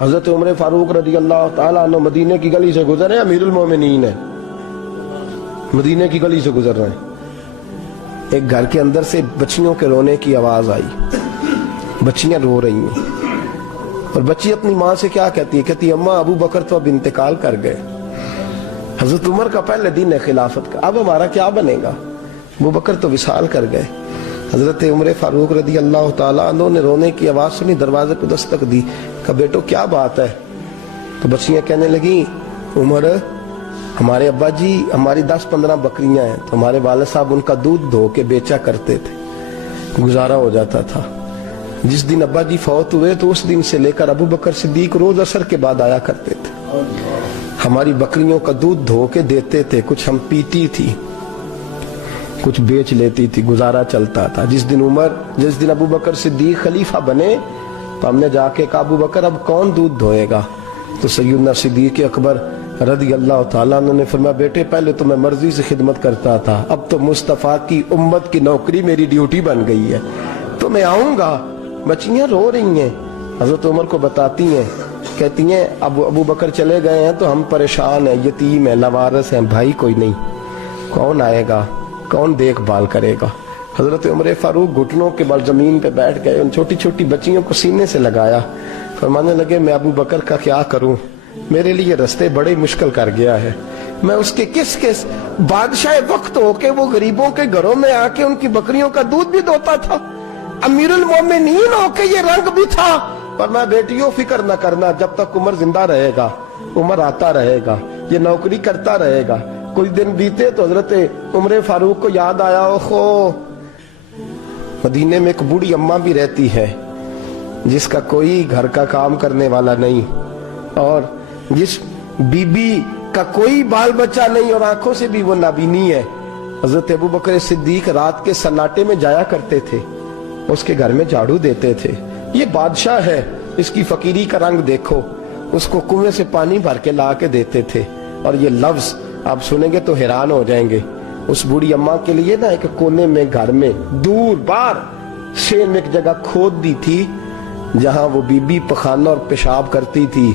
حضرت عمر فاروق رضی اللہ تعالیٰ عنہ مدینے کی گلی سے گزرے، امیر المومنین ہے، مدینے کی گلی سے گزر رہے ہیں، ایک گھر کے اندر سے بچیوں کے رونے کی آواز آئی، بچیاں رو رہی ہیں، اور بچی اپنی ماں سے کیا کہتی ہے؟ کہتی ہے اماں ابو بکر تو اب انتقال کر گئے، حضرت عمر کا پہلے دن ہے خلافت کا، اب ہمارا کیا بنے گا؟ ابو بکر تو وصال کر گئے۔ حضرت عمر فاروق رضی اللہ تعالیٰ عنہ نے رونے کی آواز سنی، دروازے کو دستک دی، کہا بیٹو کیا بات ہے؟ تو بچیاں کہنے لگیں عمر ہمارے ابا جی ہماری 10-15 بکریاں ہیں، تو ہمارے والد صاحب ان کا دودھ دھو کے بیچا کرتے تھے، گزارا ہو جاتا تھا۔ جس دن ابا جی فوت ہوئے تو اس دن سے لے کر ابو بکر صدیق روز عصر کے بعد آیا کرتے تھے، ہماری بکریوں کا دودھ دھو کے دیتے تھے، کچھ ہم پیتی تھی، کچھ بیچ لیتی تھی، گزارا چلتا تھا۔ جس دن ابو بکر صدیق خلیفہ بنے تو ہم نے جا کے کہا ابو بکر اب کون دودھ دھوئے گا؟ تو سیدنا صدیق اکبر رضی اللہ تعالیٰ عنہ نے فرمایا بیٹے پہلے تو میں مرضی سے خدمت کرتا تھا، اب تو مصطفیٰ کی امت کی نوکری میری ڈیوٹی بن گئی ہے، تو میں آؤں گا۔ بچیاں رو رہی ہیں، حضرت عمر کو بتاتی ہیں، کہتی ہیں اب ابو بکر چلے گئے ہیں تو ہم پریشان ہیں، یتیم ہیں، لاوارث ہیں، بھائی کوئی نہیں، کون آئے گا، کون دیکھ بھال کرے گا؟ حضرت عمر فاروق گھٹنوں کے بل زمین پہ بیٹھ گئے، ان چھوٹی چھوٹی بچیوں کو سینے سے لگایا، فرمانے لگے میں ابو بکر کا کیا کروں، میرے لیے رستے بڑے مشکل کر گیا ہے، میں اس کے کس بادشاہ وقت ہو کے وہ غریبوں کے گھروں میں آ کے ان کی بکریوں کا دودھ بھی دوتا تھا، امیر المومنین ہو کے یہ رنگ بھی تھا۔ پر میں بیٹیوں فکر نہ کرنا، جب تک عمر زندہ رہے گا، عمر آتا رہے گا، یہ نوکری کرتا رہے گا۔ کچھ دن بیتے تو حضرت عمر فاروق کو یاد آیا اوہو مدینے میں ایک بوڑھی اماں بھی رہتی ہے جس کا کوئی گھر کا کام کرنے والا نہیں، اور جس بی بی کا کوئی بال بچہ نہیں، اور آنکھوں سے بھی وہ نابینی ہے۔ حضرت ابو بکر صدیق رات کے سناٹے میں جایا کرتے تھے، اس کے گھر میں جھاڑو دیتے تھے، یہ بادشاہ ہے، اس کی فقیری کا رنگ دیکھو، اس کو کنویں سے پانی بھر کے لا کے دیتے تھے۔ اور یہ لفظ آپ سنیں گے تو حیران ہو جائیں گے، اس بوڑھی اماں کے لیے نا ایک کونے میں گھر میں دور بار شیر میں ایک جگہ کھود دی تھی جہاں وہ بی بی پخانہ اور پیشاب کرتی تھی۔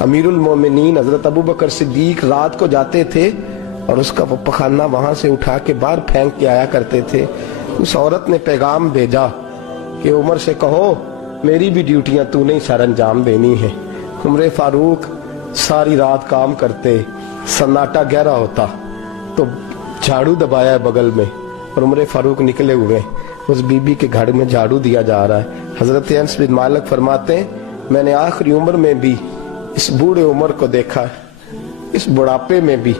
امیر المومنین حضرت ابو بکر صدیق رات کو جاتے تھے اور اس کا وہ پخانہ وہاں سے اٹھا کے باہر پھینک کے آیا کرتے تھے۔ اس عورت نے پیغام بھیجا کہ عمر سے کہو میری بھی ڈیوٹیاں تو نہیں سر انجام دینی ہے۔ عمر فاروق ساری رات کام کرتے، سناٹا گہرا ہوتا تو جھاڑو دبایا ہے بغل میں، اور عمر فاروق نکلے ہوئے اس بی بی کے گھر میں جھاڑو دیا جا رہا ہے۔ حضرت انس بن مالک فرماتے ہیں میں نے آخری عمر میں بھی اس بوڑھے عمر کو دیکھا ہے، اس بڑھاپے میں بھی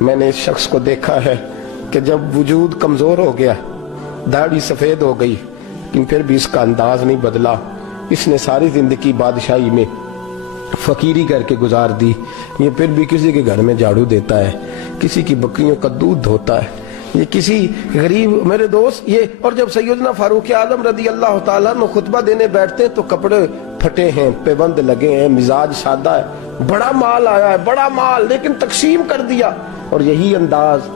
میں نے اس شخص کو دیکھا ہے کہ جب وجود کمزور ہو گیا، داڑھی سفید ہو گئی، لیکن پھر بھی اس کا انداز نہیں بدلا، اس نے ساری زندگی بادشاہی میں فقیری کر کے گزار دی، یہ پھر بھی کسی کے گھر میں جھاڑو دیتا ہے، کسی کی بکریوں کا دودھ دھوتا ہے، یہ کسی غریب میرے دوست یہ۔ اور جب سیدنا فاروق اعظم رضی اللہ تعالیٰ عنہ خطبہ دینے بیٹھتے تو کپڑے پھٹے ہیں، پیبند لگے ہیں، مزاج سادہ ہے، بڑا مال آیا ہے، بڑا مال، لیکن تقسیم کر دیا، اور یہی انداز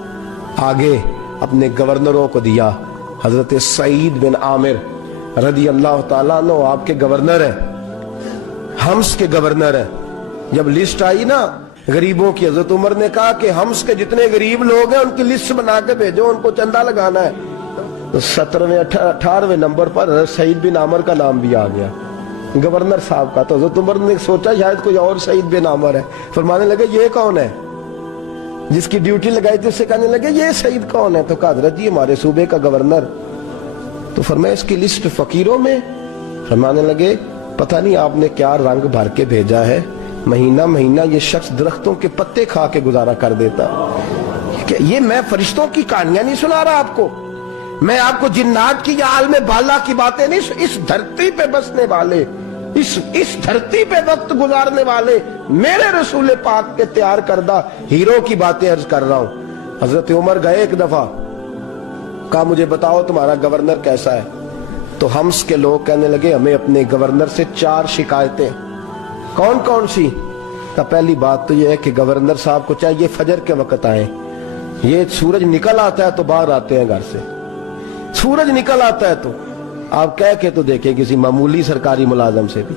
آگے اپنے گورنروں کو دیا۔ حضرت سعید بن عامر رضی اللہ تعالیٰ عنہ آپ کے گورنر ہیں، حمص کے گورنر ہیں۔ جب لسٹ آئی نا غریبوں کی، حضرت عمر نے کہا کہ حمص کے جتنے غریب لوگ ہیں ان کی لسٹ بنا کے بھیجو، ان کو چندہ لگانا ہے۔ تو 17ویں 18ویں نمبر پر حضرت سعید بن عامر کا نام بھی آ گیا، گورنر صاحب کا۔ تو حضرت عمر نے سوچا شاید کوئی اور سعید بن عامر ہے، فرمانے لگے یہ کون ہے؟ جس کی ڈیوٹی لگائی تھی اس سے کہنے لگے یہ سعید کون ہے؟ تو کہا حضرت جی ہمارے صوبے کا گورنر۔ تو فرمایا اس کی لسٹ فقیروں میں؟ فرمانے لگے پتہ نہیں آپ نے کیا رنگ بھر کے بھیجا ہے، مہینہ مہینہ یہ شخص درختوں کے پتے کھا کے گزارا کر دیتا۔ کہ یہ میں فرشتوں کی کہانیاں نہیں سنا رہا آپ کو، میں آپ کو جنات کی یا عالم بالا کی باتیں نہیں، اس دھرتی پہ بسنے والے، اس دھرتی پہ وقت گزارنے والے میرے رسول پاک کے تیار کردہ ہیرو کی باتیں عرض کر رہا ہوں۔ حضرت عمر گئے ایک دفعہ، کہا مجھے بتاؤ تمہارا گورنر کیسا ہے؟ تو حمص کے لوگ کہنے لگے ہمیں اپنے گورنر سے 4 شکایتیں۔ کون کون سی؟ تو پہلی بات تو یہ ہے کہ گورنر صاحب کو چاہیے فجر کے وقت آئیں، یہ سورج نکل آتا ہے تو باہر آتے ہیں گھر سے، سورج نکل آتا ہے تو آپ کہہ کے تو دیکھیں کسی معمولی سرکاری ملازم سے بھی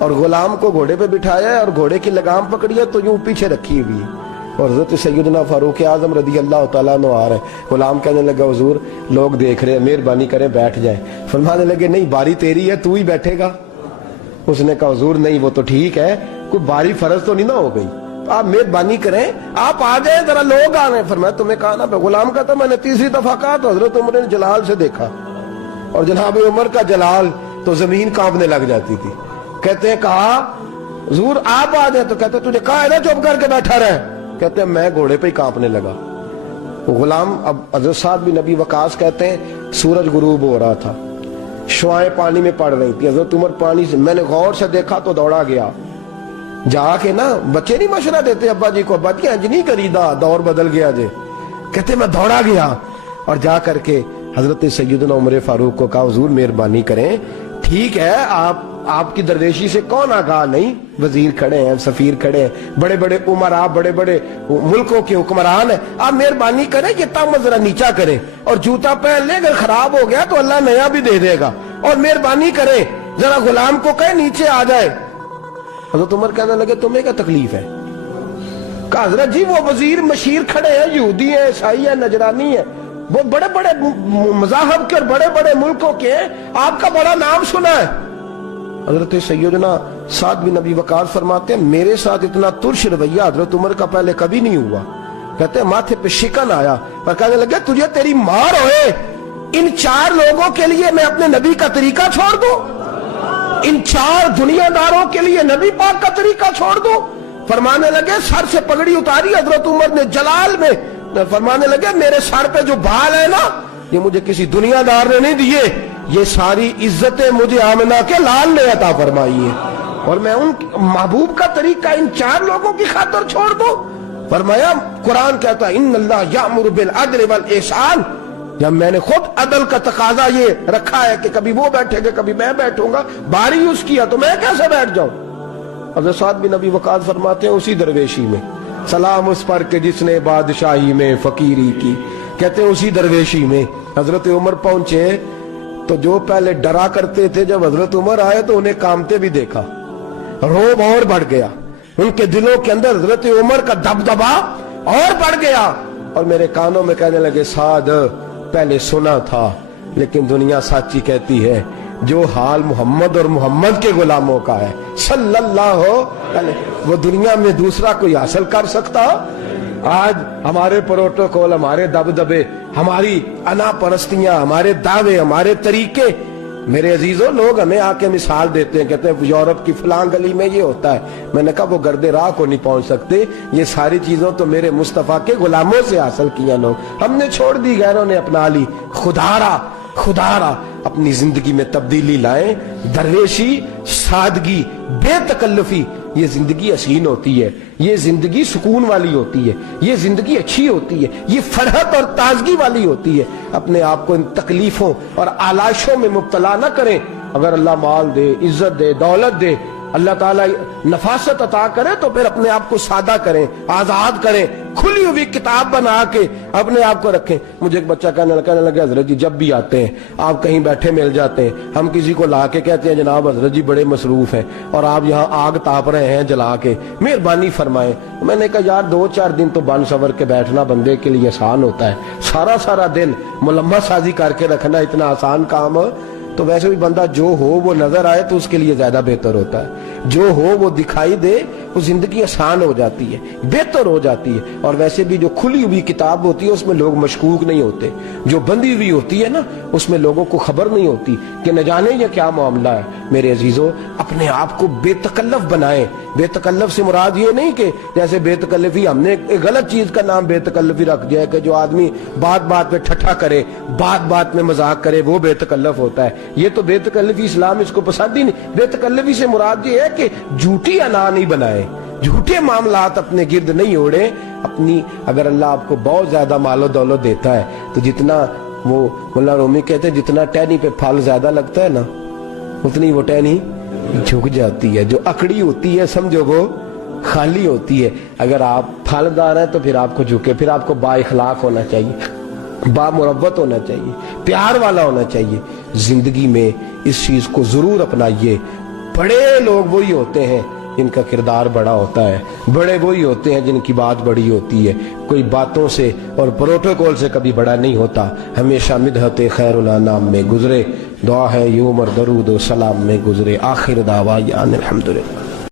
اور غلام کو گھوڑے پہ بٹھایا ہے اور گھوڑے کی لگام پکڑی ہے تو یوں پیچھے رکھی ہوئی ہے، اور حضرت سیدنا فاروق اعظم رضی اللہ تعالیٰ عنہ آ رہے ہیں۔ غلام کہنے لگا حضور لوگ دیکھ رہے ہیں، مہربانی کریں بیٹھ جائیں۔ فرمانے لگے نہیں باری تیری ہے، تو ہی بیٹھے گا۔ اس نے کہا حضور نہیں وہ تو ٹھیک ہے، کوئی باری فرض تو نہیں نہ ہو گئی، آپ مہربانی کریں آپ آ جائیں، ذرا لوگ آ رہے ہیں۔ فرمایا تمہیں کہا نا، غلام کہتا میں نے تیسری دفعہ کہا تو حضرت عمر نے جلال سے دیکھا، اور جناب عمر کا جلال تو زمین کانپنے لگ جاتی تھی۔ کہتے ہیں کہا حضور آپ آ جائیں، تو کہتے ہیں تجھے کہا ہے نا چپ کر کے بیٹھا رہے، کہتے ہیں میں گھوڑے پہ ہی کانپنے لگا۔ غلام اب حضرت سعد بن ابی وقاص کہتے ہیں سورج غروب ہو رہا تھا، شعائیں پانی میں پڑ رہی تھی، حضرت عمر پانی سے میں نے غور سے دیکھا تو دوڑا گیا، جا کے نا بچے نہیں مشورہ دیتے ابا جی کو، ابا جی انج نہیں کریدا دور بدل گیا جے، کہتے میں دوڑا گیا اور جا کر کے حضرت سیدنا عمر فاروق کو کہا حضور مہربانی کریں، ٹھیک ہے آپ کی درویشی سے کون آگاہ نہیں، وزیر کھڑے ہیں، سفیر کھڑے ہیں، بڑے بڑے عمرا بڑے بڑے ملکوں کے حکمران ہیں، آپ مہربانی کریں یہ تم ذرا نیچا کریں اور جوتا پہن لیں، اگر خراب ہو گیا تو اللہ نیا بھی دے دے گا، اور مہربانی کریں ذرا غلام کو کہیں نیچے آ جائے۔ حضرت عمر کہنے لگے تمہیں کیا تکلیف ہے؟ کہا حضرت جی وہ وزیر مشیر کھڑے ہیں، یہودی ہیں، عیسائی ہیں، نجرانی ہیں، وہ بڑے بڑے مذاہب کے اور بڑے بڑے ملکوں کے ہیں، آپ کا بڑا نام سنا ہے۔ حضرت سیدنا سعد بن ابی وقاص فرماتے ہیں میرے ساتھ اتنا ترش رویہ حضرت عمر کا پہلے کبھی نہیں ہوا، کہتے ہیں ماتھے پہ شکن آیا اور کہنے لگے تجھے تیری مار ہوئے، ان 4 لوگوں کے لیے میں اپنے نبی کا طریقہ چھوڑ دوں، ان 4 دنیا داروں کے لیے نبی پاک کا طریقہ چھوڑ دوں؟ فرمانے لگے سر سے پگڑی اتاری حضرت عمر نے جلال میں، فرمانے لگے میرے سر پہ جو بال ہے نا یہ مجھے کسی دنیا دار نے نہیں دیے، یہ ساری عزتیں مجھے آمنہ کے لال نے عطا فرمائی ہے، اور میں ان محبوب کا طریقہ ان 4 لوگوں کی خاطر چھوڑ دوں؟ فرمایا قرآن کہتا ہے ان اللہ یامر بالعدل والاحسان، جب میں نے خود عدل کا تقاضا یہ رکھا ہے کہ کبھی وہ بیٹھے گا کبھی میں بیٹھوں گا، باری اس کی ہے تو میں کیسے بیٹھ جاؤں؟ حضرت سعد بن ابی وقاص فرماتے ہیں اسی درویشی میں سلام اس پر کہ جس نے بادشاہی میں فقیری کی، کہتے ہیں اسی درویشی میں حضرت عمر پہنچے تو جو پہلے ڈرا کرتے تھے جب حضرت عمر آئے تو انہیں کامتے بھی دیکھا، روب اور بڑھ گیا، ان کے دلوں کے اندر حضرت عمر کا دبدبا اور بڑھ گیا، اور میرے کانوں میں کہنے لگے سعد پہلے سنا تھا لیکن دنیا سچی کہتی ہے جو حال محمد اور محمد کے غلاموں کا ہے صلی اللہ علیہ، وہ دنیا میں دوسرا کوئی حاصل کر سکتا؟ آج ہمارے پروٹوکول، ہمارے دبدبے، ہماری انا پرستیاں، ہمارے دعوے، ہمارے طریقے، میرے عزیزوں لوگ ہمیں آ کے مثال دیتے ہیں، کہتے ہیں یورپ کی فلاں گلی میں یہ ہوتا ہے، میں نے کہا وہ گرد راہ کو نہیں پہنچ سکتے، یہ ساری چیزوں تو میرے مصطفیٰ کے غلاموں سے حاصل کیا لوگ، ہم نے چھوڑ دی غیروں نے اپنا لی، خدارا اپنی زندگی میں تبدیلی لائیں، درویشی، سادگی، بے تکلفی، یہ زندگی حسین ہوتی ہے، یہ زندگی سکون والی ہوتی ہے، یہ زندگی اچھی ہوتی ہے، یہ فرحت اور تازگی والی ہوتی ہے۔ اپنے آپ کو ان تکلیفوں اور آلائشوں میں مبتلا نہ کریں، اگر اللہ مال دے، عزت دے، دولت دے، اللہ تعالیٰ نفاست عطا کرے تو پھر اپنے آپ کو سادہ کریں، آزاد کریں، کھلی ہوئی کتاب بنا کے اپنے آپ کو رکھیں۔ مجھے ایک بچہ کہنے لگا حضرت جی جب بھی آتے ہیں آپ کہیں بیٹھے مل جاتے ہیں، ہم کسی کو لا کے کہتے ہیں جناب حضرت جی بڑے مصروف ہیں اور آپ یہاں آگ تاپ رہے ہیں جلا کے، مہربانی فرمائیں۔ میں نے کہا یار 2-4 دن تو بن سور کے بیٹھنا بندے کے لیے آسان ہوتا ہے، سارا دن ملمہ سازی کر کے رکھنا اتنا آسان کام، تو ویسے بھی بندہ جو ہو وہ نظر آئے تو اس کے لیے زیادہ بہتر ہوتا ہے، جو ہو وہ دکھائی دے، وہ زندگی آسان ہو جاتی ہے، بہتر ہو جاتی ہے۔ اور ویسے بھی جو کھلی ہوئی کتاب ہوتی ہے اس میں لوگ مشکوک نہیں ہوتے، جو بندی ہوئی ہوتی ہے نا اس میں لوگوں کو خبر نہیں ہوتی کہ نہ جانے یہ کیا معاملہ ہے۔ میرے عزیزوں اپنے آپ کو بے تکلف بنائیں، بے تکلف سے مراد یہ نہیں کہ جیسے بے تکلفی ہم نے ایک غلط چیز کا نام بے تکلفی رکھ دیا ہے کہ جو آدمی بات پہ ٹھٹھا کرے، بات میں مذاق کرے وہ بے تکلف ہوتا ہے، یہ تو بے تکلفی اسلام اس کو پسند ہی نہیں۔ بے تکلفی سے مراد یہ ہے کہ جھوٹی انا نہیں بنائے، جھوٹے معاملات اپنے گرد نہیں اوڑے، اپنی اگر اللہ آپ کو بہت زیادہ مال و دولت دیتا ہے تو جتنا وہ مولانا رومی کہتے ہیں جتنا ٹہنی پہ پھل زیادہ لگتا ہے نا اتنی وہ ٹہنی جھک جاتی ہے، جو اکڑی ہوتی ہے سمجھو وہ خالی ہوتی ہے۔ اگر آپ پھلدار ہیں تو پھر آپ کو جھکے، پھر آپ کو با اخلاق ہونا چاہیے، با مربت ہونا چاہیے، پیار والا ہونا چاہیے۔ زندگی میں اس چیز کو ضرور اپنائیے، بڑے لوگ وہی ہوتے ہیں جن کا کردار بڑا ہوتا ہے، بڑے وہی ہوتے ہیں جن کی بات بڑی ہوتی ہے، کوئی باتوں سے اور پروٹوکول سے کبھی بڑا نہیں ہوتا، ہمیشہ مدحت خیر الانام میں گزرے، دعا ہے یہ عمر درود و سلام میں گزرے، آخر دعویٰ الحمدللہ۔